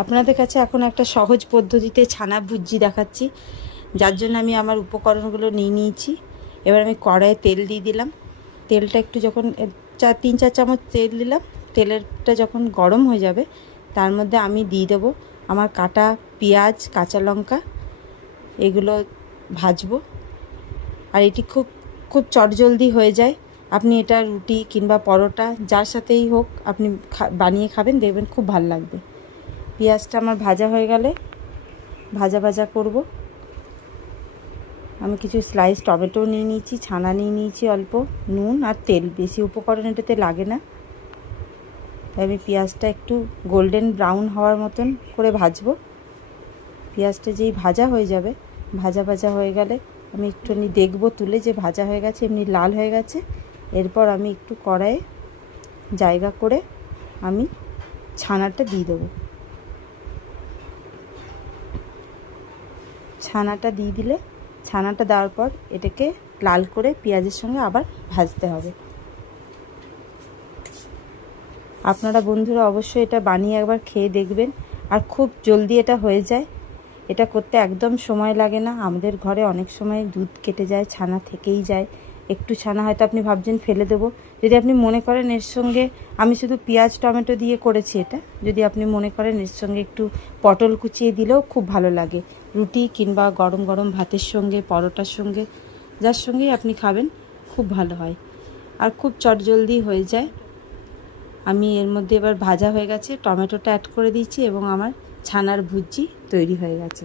আপনাদের কাছে এখন একটা সহজ পদ্ধতিতে ছানা ভুজি দেখাচ্ছি, যার জন্য আমি আমার উপকরণগুলো নিয়ে নিয়েছি। এবার আমি কড়াইয়ে তেল দিয়ে দিলাম। তেলটা একটু যখন 3-4 চামচ তেল দিলাম, তেলটা যখন গরম হয়ে যাবে তার মধ্যে আমি দিয়ে দেবো আমার কাটা পেঁয়াজ, কাঁচা লঙ্কা, এগুলো ভাজবো। আর এটি খুব খুব চটজলদি হয়ে যায়। আপনি এটা রুটি কিংবা পরোটা যার সাথেই হোক আপনি বানিয়ে খাবেন, দেখবেন খুব ভালো লাগবে। পেঁয়াজটা আমার ভাজা হয়ে গেলে ভাজা ভাজা করব। আমি কিছু স্লাইস টমেটো নিয়ে নিয়েছি, ছানা নিয়ে নিয়েছি, অল্প নুন আর তেল, বেশি উপকরণ এটাতে লাগে না। তাই আমি পেঁয়াজটা একটু গোল্ডেন ব্রাউন হওয়ার মতন করে ভাজবো। পেঁয়াজটা যেই ভাজা হয়ে যাবে, ভাজা ভাজা হয়ে গেলে আমি একটুখানি দেখবো তুলে যে ভাজা হয়ে গেছে, এমনি লাল হয়ে গেছে। এরপর আমি একটু কড়াইয়ে জায়গা করে আমি ছানাটা দিয়ে দেবো। ছানাটা দিয়ে দিলে, ছানাটা দেওয়ার পর এটাকে লাল করে পেঁয়াজের সঙ্গে আবার ভাজতে হবে। আপনারা বন্ধুরা অবশ্যই এটা বানিয়ে একবার খেয়ে দেখবেন। আর খুব জলদি এটা হয়ে যায়, এটা করতে একদম সময় লাগে না। আমাদের ঘরে অনেক সময় দুধ কেটে যায়, ছানা থেকেই যায়। একটু ছানা হয়তো আপনি ভাবছেন ফেলে দেবো, যদি আপনি মনে করেন এর সঙ্গে, আমি শুধু পেঁয়াজ টমেটো দিয়ে করেছি এটা, যদি আপনি মনে করেন এর সঙ্গে একটু পটল কুচিয়ে দিলেও খুব ভালো লাগে। রুটি কিংবা গরম গরম ভাতের সঙ্গে, পরোটার সঙ্গে, যার সঙ্গেই আপনি খাবেন খুব ভালো হয়। আর খুব চটজলদি হয়ে যায়। আমি এর মধ্যে এবার ভাজা হয়ে গেছে, টমেটোটা অ্যাড করে দিয়েছি এবং আমার ছানার ভুজি তৈরি হয়ে গেছে।